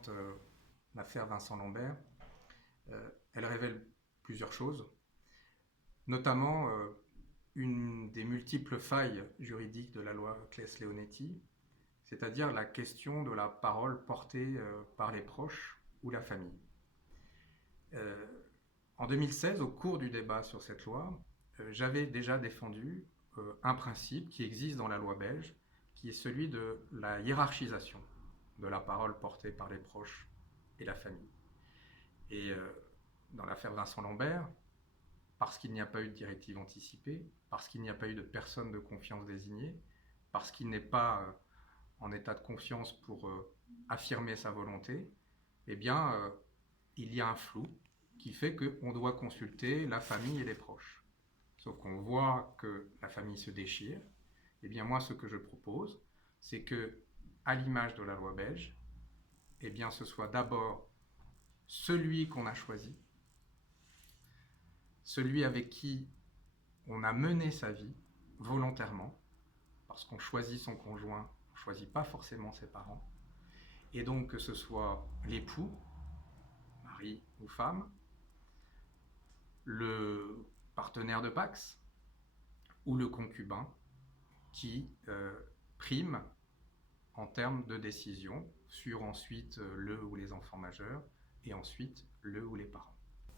présente l'affaire Vincent Lambert, elle révèle plusieurs choses, notamment une des multiples failles juridiques de la loi Claes-Leonetti, c'est-à-dire la question de la parole portée par les proches ou la famille. En 2016, au cours du débat sur cette loi, j'avais déjà défendu un principe qui existe dans la loi belge, qui est celui de la hiérarchisation de la parole portée par les proches et la famille. Et dans l'affaire Vincent Lambert, parce qu'il n'y a pas eu de directive anticipée, parce qu'il n'y a pas eu de personne de confiance désignée, parce qu'il n'est pas en état de confiance pour affirmer sa volonté, eh bien, il y a un flou qui fait qu'on doit consulter la famille et les proches. Sauf qu'on voit que la famille se déchire. Eh bien, moi, ce que je propose, c'est que, à l'image de la loi belge, eh bien, ce soit d'abord celui qu'on a choisi, celui avec qui on a mené sa vie volontairement, parce qu'on choisit son conjoint, on ne choisit pas forcément ses parents, et donc que ce soit l'époux, mari ou femme, le partenaire de Pacs ou le concubin qui prime en termes de décision sur ensuite le ou les enfants majeurs et ensuite le ou les parents.